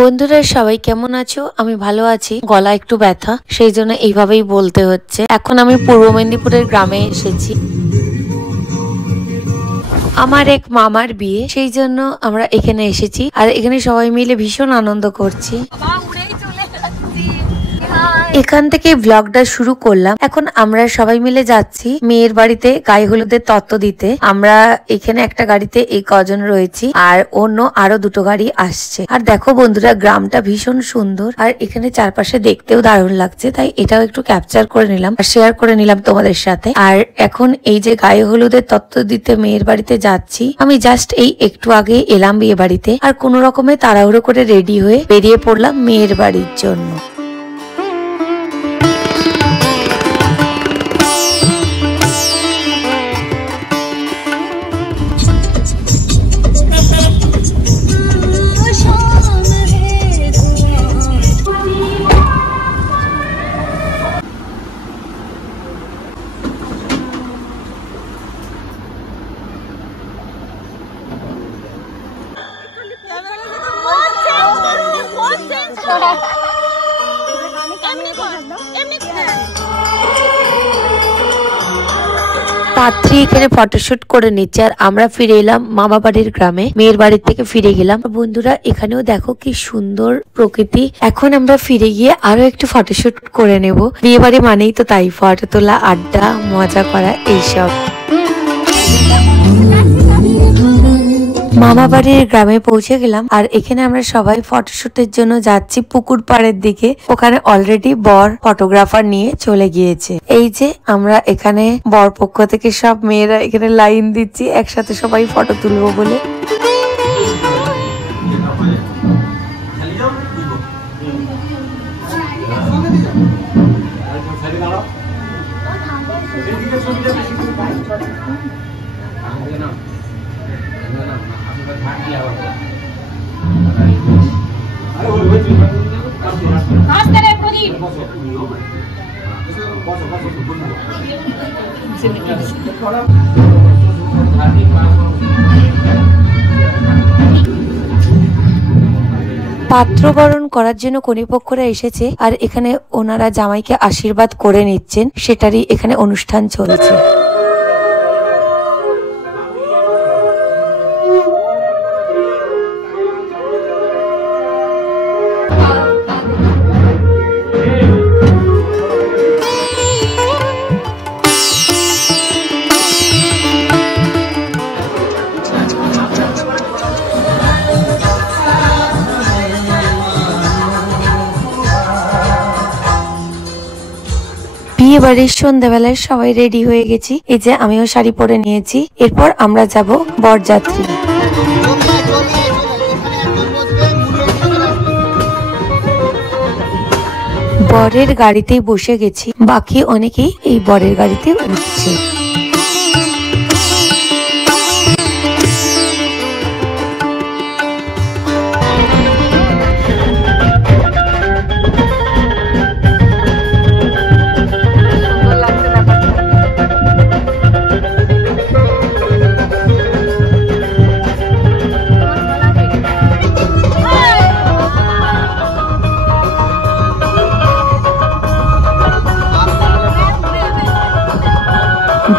বন্ধুরা সবাই কেমন আছো? আমি ভালো আছি। গলা একটু ব্যথা, সেই জন্য এইভাবেই বলতে হচ্ছে। এখন আমি পূর্ব মেদিনীপুরের গ্রামে এসেছি। আমার এক মামার বিয়ে, সেই জন্য আমরা এখানে এসেছি আর এখানে সবাই মিলে ভীষণ আনন্দ করছি। এখান থেকে ব্লগটা শুরু করলাম। এখন আমরা সবাই মিলে যাচ্ছি মেয়ের বাড়িতে গায়ে হলুদের তত্ত্ব দিতে। আমরা এখানে একটা গাড়িতে এই কজন রয়েছি আর অন্য আরো দুটো গাড়ি আসছে। আর দেখো বন্ধুরা, গ্রামটা ভীষণ সুন্দর আর এখানে চারপাশে দেখতেও দারুণ লাগছে, তাই এটাও একটু ক্যাপচার করে নিলাম আর শেয়ার করে নিলাম তোমাদের সাথে। আর এখন এই যে গায়ে হলুদের তত্ত্ব দিতে মেয়ের বাড়িতে যাচ্ছি, আমি জাস্ট এই একটু আগে এলাম বিয়ে বাড়িতে আর কোনো রকমে তাড়াহুড়ো করে রেডি হয়ে বেরিয়ে পড়লাম মেয়ের বাড়ির জন্য। পাত্রী এখানে ফটোশুট করে নিচ্ছে আর আমরা ফিরে এলাম মামা বাড়ির গ্রামে। মেয়ের বাড়ির থেকে ফিরে গেলাম। বন্ধুরা এখানেও দেখো কি সুন্দর প্রকৃতি। এখন আমরা ফিরে গিয়ে আরো একটু ফটোশুট করে নেব। বিয়ে বাড়ি মানেই তো তাই, ফটো তোলা, আড্ডা, মজা করা এইসব। মামা বাড়ির গ্রামে পৌঁছে গেলাম আর এখানে আমরা সবাই ফটোশুটের জন্য যাচ্ছি পুকুর পাড়ের দিকে। ওখানে অলরেডি বর ফটোগ্রাফার নিয়ে চলে গিয়েছে। এই যে আমরা এখানে বর পক্ষ থেকে সব মেয়েরা এখানে লাইন দিচ্ছি একসাথে সবাই ফটো তুলবো বলে। পাত্র বরণ করার জন্য কনেপক্ষরা এসেছে আর এখানে ওনারা জামাইকে আশীর্বাদ করে নিচ্ছেন, সেটারই এখানে অনুষ্ঠান চলছে। বিয়ে বাড়ির সন্ধ্যাবেলায় সবাই রেডি হয়ে গেছি। এই যে আমিও শাড়ি পরে নিয়েছি। এরপর আমরা যাব বরযাত্রী। বরের গাড়িতেই বসে গেছি, বাকি অনেকেই এই বরের গাড়িতে উঠছে।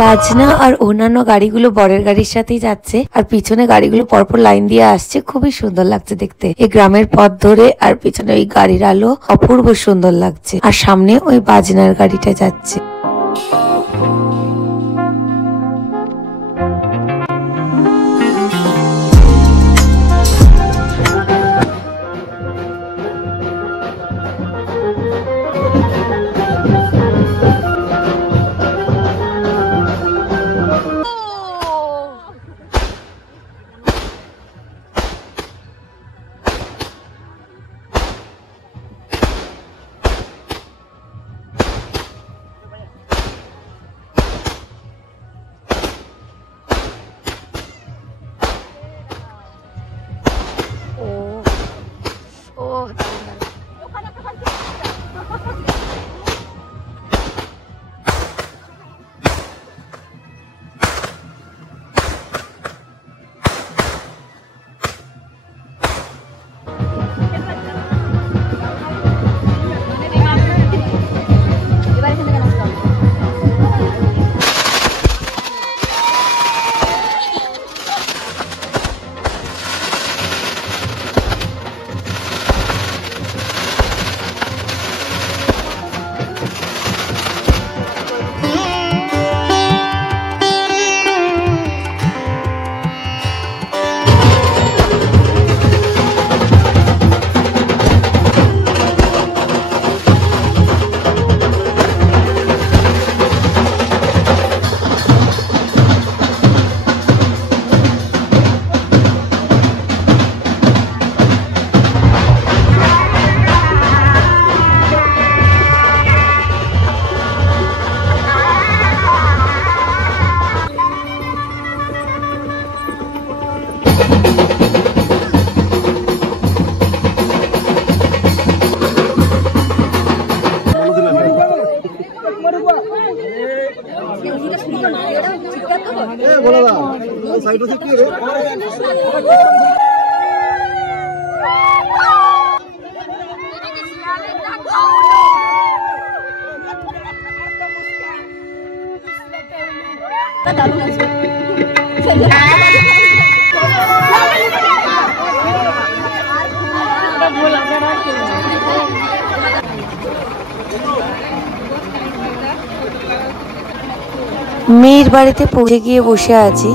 বাজনা আর অন্যান্য গাড়িগুলো বরের গাড়ির সাথেই যাচ্ছে আর পিছনে গাড়িগুলো পরপর লাইন দিয়ে আসছে। খুবই সুন্দর লাগছে দেখতে। এই গ্রামের পথ ধরে আর পিছনে ওই গাড়ির আলো অপূর্ব সুন্দর লাগছে আর সামনে ওই বাজনার গাড়িটা যাচ্ছে। মেয়ের বাড়িতে পৌঁছে গিয়ে বসে আছি।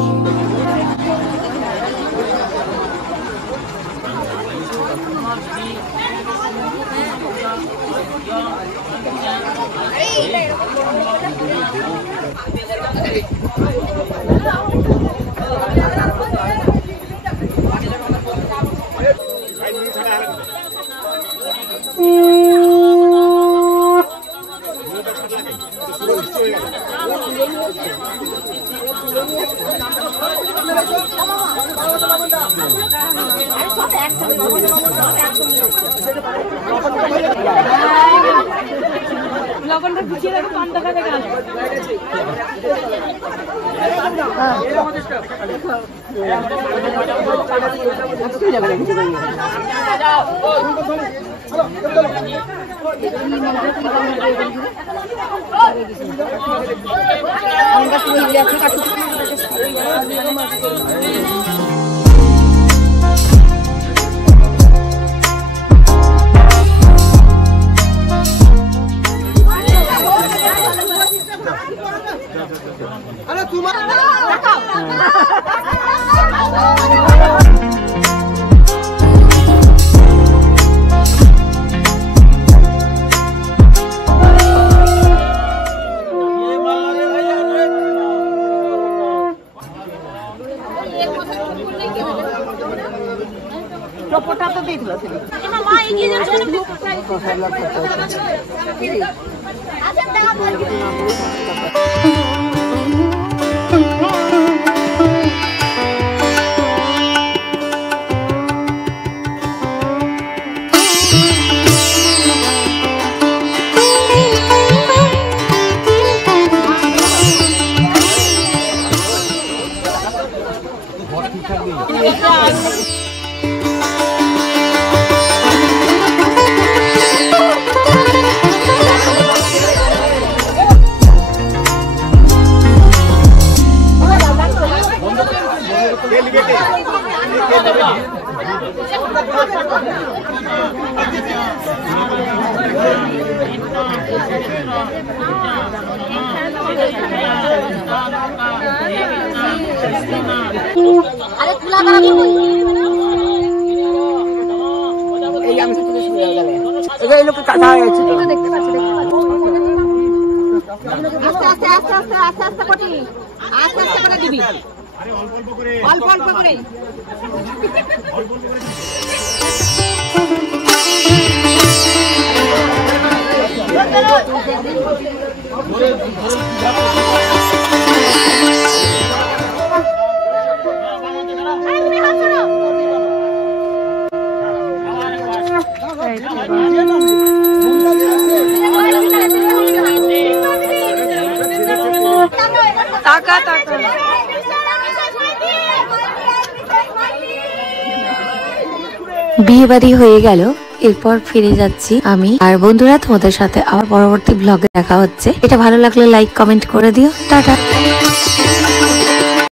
বিয়ে বাড়ি হয়ে গেল, এরপর ফিরে যাচ্ছি আমি আর বন্ধুরা। তোমাদের সাথে আবার পরবর্তী ব্লগে দেখা হচ্ছে। এটা ভালো লাগলে লাইক কমেন্ট করে দিও। টাটা।